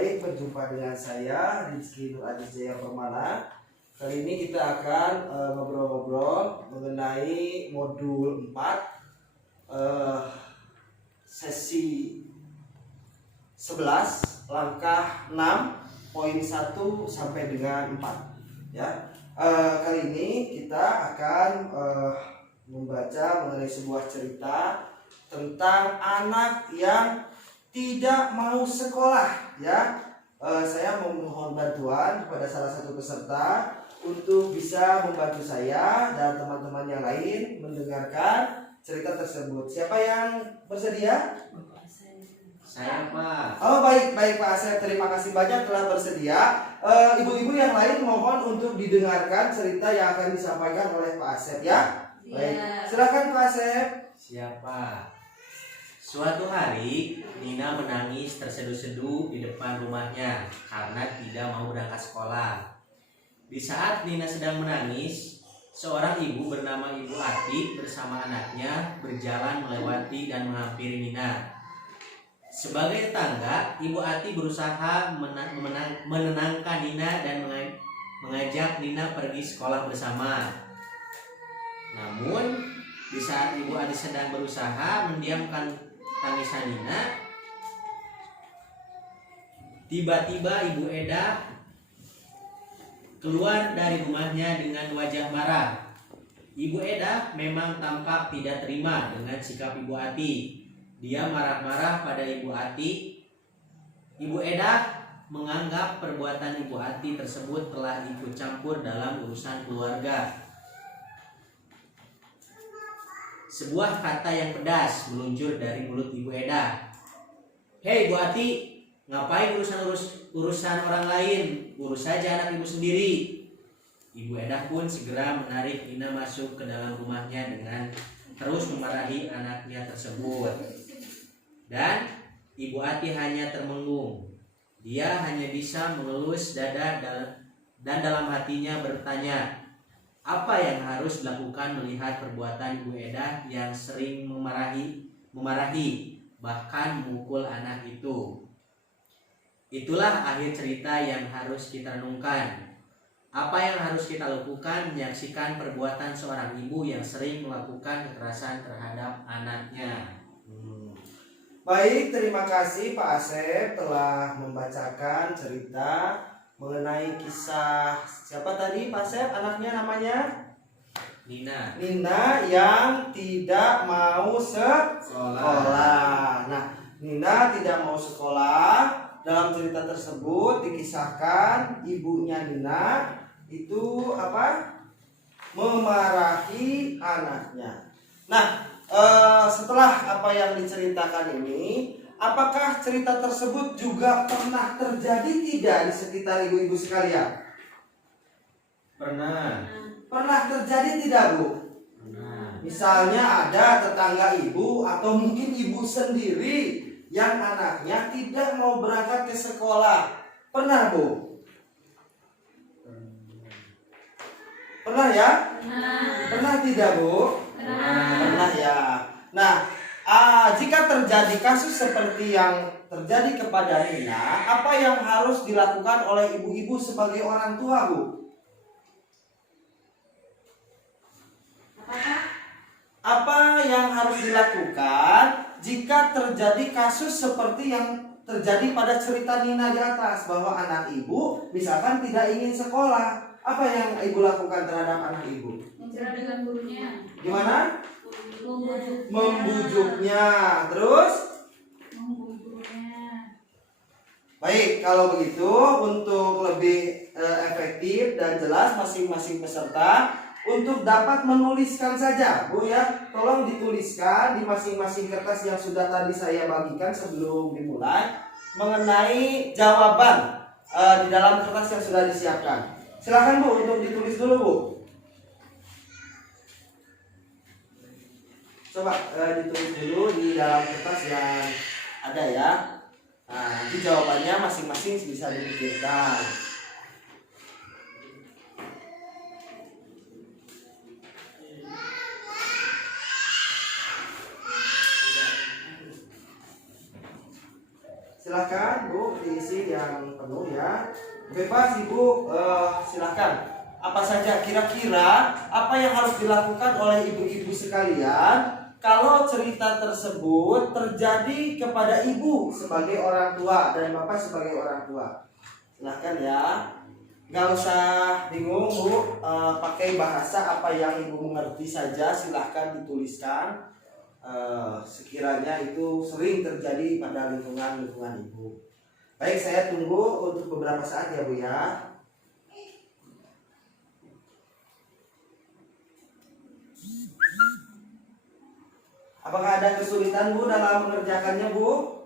baik, berjumpa dengan saya Rizky Nur Adizaya Permana. Kali ini kita akan ngobrol-ngobrol mengenai modul 4 sesi 11 langkah 6 poin 1 sampai dengan 4 ya. Kali ini kita akan membaca mengenai sebuah cerita tentang anak yang tidak mau sekolah ya. Saya memohon bantuan kepada salah satu peserta untuk bisa membantu saya dan teman-teman yang lain mendengarkan cerita tersebut. Siapa yang bersedia? Saya, Pak. Oh, baik Pak Asep, terima kasih banyak telah bersedia. Ibu-ibu yang lain mohon untuk didengarkan cerita yang akan disampaikan oleh Pak Asep ya. Baik, silakan Pak Asep. Siapa? Suatu hari, Nina menangis terseduh-seduh di depan rumahnya karena tidak mau berangkat sekolah. Di saat Nina sedang menangis, seorang ibu bernama Ibu Ati bersama anaknya berjalan melewati dan menghampiri Nina. Sebagai tetangga, Ibu Ati berusaha menenangkan Nina dan mengajak Nina pergi sekolah bersama. Namun, di saat Ibu Ati sedang berusaha mendiamkan tangisan Nina, tiba-tiba Ibu Eda keluar dari rumahnya dengan wajah marah. Ibu Eda memang tampak tidak terima dengan sikap Ibu Ati. Dia marah-marah pada Ibu Ati. Ibu Eda menganggap perbuatan Ibu Ati tersebut telah ikut campur dalam urusan keluarga. Sebuah kata yang pedas meluncur dari mulut Ibu Eda. "Hei Bu Ati, ngapain urusan orang lain? Urus saja anak ibu sendiri." Ibu Eda pun segera menarik Nina masuk ke dalam rumahnya dengan terus memarahi anaknya tersebut. Dan Ibu Ati hanya termengung. Dia hanya bisa mengelus dada dan dalam hatinya bertanya, apa yang harus dilakukan melihat perbuatan Ibu Eda yang sering memarahi, bahkan memukul anak itu. Itulah akhir cerita yang harus kita renungkan. Apa yang harus kita lakukan menyaksikan perbuatan seorang ibu yang sering melakukan kekerasan terhadap anaknya. Baik, terima kasih Pak Asep telah membacakan cerita mengenai kisah siapa tadi Pak Asep, anaknya namanya? Nina yang tidak mau sekolah. Nah, Nina tidak mau sekolah. Dalam cerita tersebut dikisahkan ibunya Nina itu memarahi anaknya. Nah, setelah apa yang diceritakan ini, apakah cerita tersebut juga pernah terjadi tidak di sekitar ibu-ibu sekalian? Pernah terjadi tidak, Bu? Pernah. Misalnya ada tetangga ibu atau mungkin ibu sendiri yang anaknya tidak mau berangkat ke sekolah. Pernah, Bu? Pernah ya? Pernah tidak, Bu? Pernah ya. Nah, jika terjadi kasus seperti yang terjadi kepada Nina, apa yang harus dilakukan oleh ibu-ibu sebagai orang tua, Bu? Apa yang harus dilakukan jika terjadi kasus seperti yang terjadi pada cerita Nina di atas, bahwa anak ibu misalkan tidak ingin sekolah? Apa yang ibu lakukan terhadap anak ibu? Bicara dengan gurunya. Gimana? Membujuknya. Terus? Membujuknya. Baik, kalau begitu untuk lebih efektif dan jelas masing-masing peserta untuk dapat menuliskan saja, Bu ya. Tolong dituliskan di masing-masing kertas yang sudah tadi saya bagikan sebelum dimulai mengenai jawaban di dalam kertas yang sudah disiapkan. Silakan Bu untuk ditulis dulu, Bu. Coba ditulis dulu di dalam kertas yang ada ya. Nah, nanti jawabannya masing-masing bisa dipikirkan. Silakan. silakan Bu, diisi yang penuh ya. Bebas Ibu, silakan. Apa saja kira-kira apa yang harus dilakukan oleh ibu-ibu sekalian kalau cerita tersebut terjadi kepada ibu sebagai orang tua dan bapak sebagai orang tua? Silahkan ya, nggak usah bingung Bu, pakai bahasa apa yang ibu mengerti saja, silahkan dituliskan. Sekiranya itu sering terjadi pada lingkungan ibu. Baik, saya tunggu untuk beberapa saat ya Bu ya. Apakah ada kesulitan Bu dalam mengerjakannya Bu?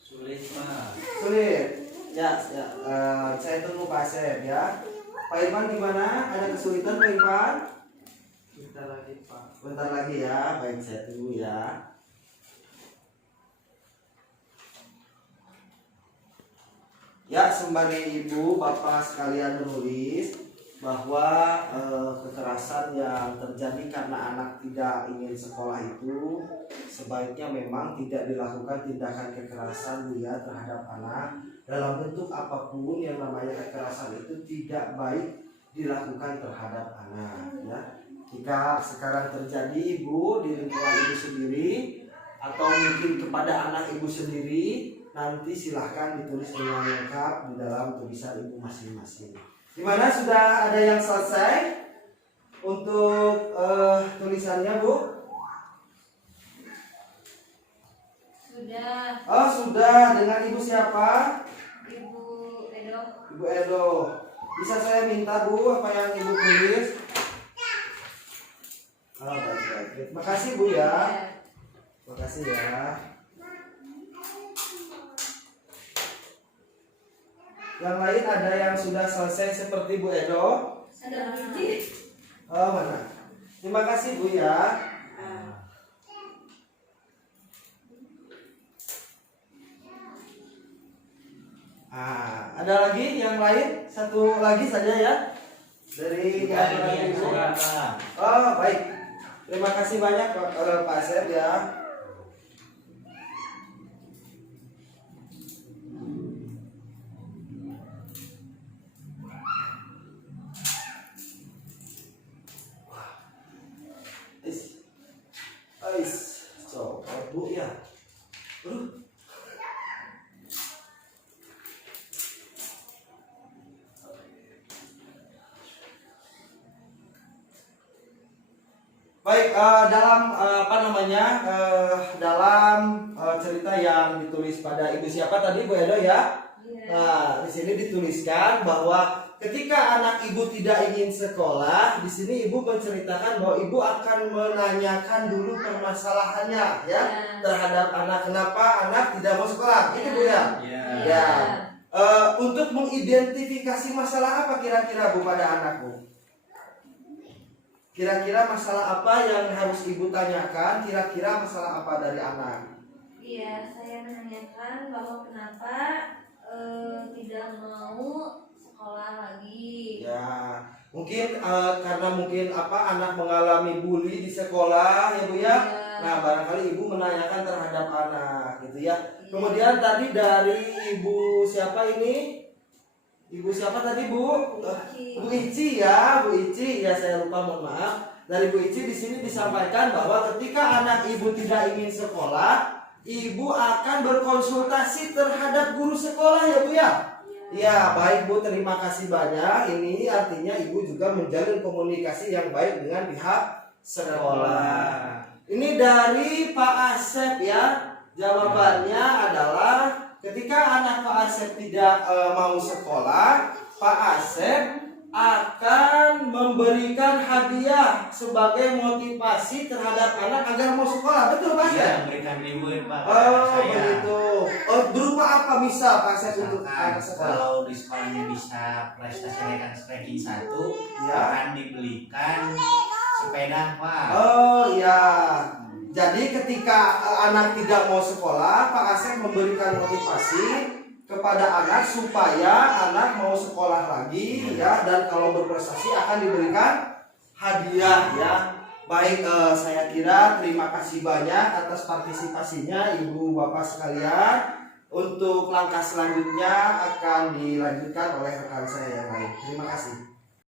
Sulit Pak. Sulit. Ya, saya tunggu Pak Asep ya. Pak Irfan gimana? Ada kesulitan Pak Irfan? Bentar lagi Pak. Bentar lagi ya. Baik, saya tunggu ya. Ya, sembari ibu bapak sekalian menulis bahwa kekerasan yang terjadi karena anak tidak ingin sekolah itu sebaiknya memang tidak dilakukan tindakan kekerasan ya terhadap anak dalam bentuk apapun. Yang namanya kekerasan itu tidak baik dilakukan terhadap anak ya. Jika sekarang terjadi ibu di lingkungan ibu sendiri atau mungkin kepada anak ibu sendiri, nanti silahkan ditulis dengan lengkap di dalam tulisan ibu masing-masing. Gimana, sudah ada yang selesai untuk tulisannya Bu? Sudah. Oh sudah, dengan ibu siapa? Ibu Edo. Ibu Edo. Bisa saya minta Bu apa yang ibu tulis? Oh baik. Terima kasih Bu ya. Terima kasih ya. Yang lain ada yang sudah selesai seperti Bu Edo? Ada biji. Oh mana? Terima kasih Bu ya. Ada lagi yang lain? Satu lagi saja ya. Dari yang Ibu. Oh baik. Terima kasih banyak Pak Asep ya. Coba Bu ya. Baik, dalam cerita yang ditulis pada ibu siapa tadi Bu Edo ya? Nah, di sini dituliskan bahwa ketika anak ibu tidak ingin sekolah, di sini ibu menceritakan bahwa ibu akan menanyakan dulu permasalahannya ya terhadap anak, kenapa anak tidak mau sekolah, gitu Bu ya? Ya. Untuk mengidentifikasi masalah apa kira-kira Bu pada anak Bu? Kira-kira masalah apa yang harus ibu tanyakan? Kira-kira masalah apa dari anak? Iya, saya menanyakan bahwa kenapa tidak mau sekolah lagi. Ya, mungkin karena mungkin anak mengalami bully di sekolah ya Bu ya. Nah, barangkali ibu menanyakan terhadap anak gitu ya. Kemudian tadi dari ibu siapa ini? Ibu siapa tadi Bu? Bu Ici ya, Bu Ici ya, saya lupa, mohon maaf. Dari Bu Ici di sini disampaikan bahwa ketika anak ibu tidak ingin sekolah, ibu akan berkonsultasi terhadap guru sekolah ya Bu ya. Ya baik Bu, terima kasih banyak. Ini artinya ibu juga menjalin komunikasi yang baik dengan pihak sekolah. Ini dari Pak Asep ya. Jawabannya adalah ketika anak Pak Asep tidak mau sekolah, Pak Asep akan memberikan hadiah sebagai motivasi terhadap anak agar mau sekolah. Betul Pak Asep? Iya, memberikan reward Pak. Oh begitu. Oh, berupa apa misal Pak Asep untuk anak sekolah? Kalau di sekolahnya bisa prestasi ranking 1, Ya. akan dibelikan sepeda Pak. Oh ya. Jadi ketika anak tidak mau sekolah, Pak Asep memberikan motivasi kepada anak supaya anak mau sekolah lagi ya, dan kalau berprestasi akan diberikan hadiah ya. Baik, saya kira terima kasih banyak atas partisipasinya Ibu Bapak sekalian. Untuk langkah selanjutnya akan dilanjutkan oleh rekan saya yang lain. Terima kasih.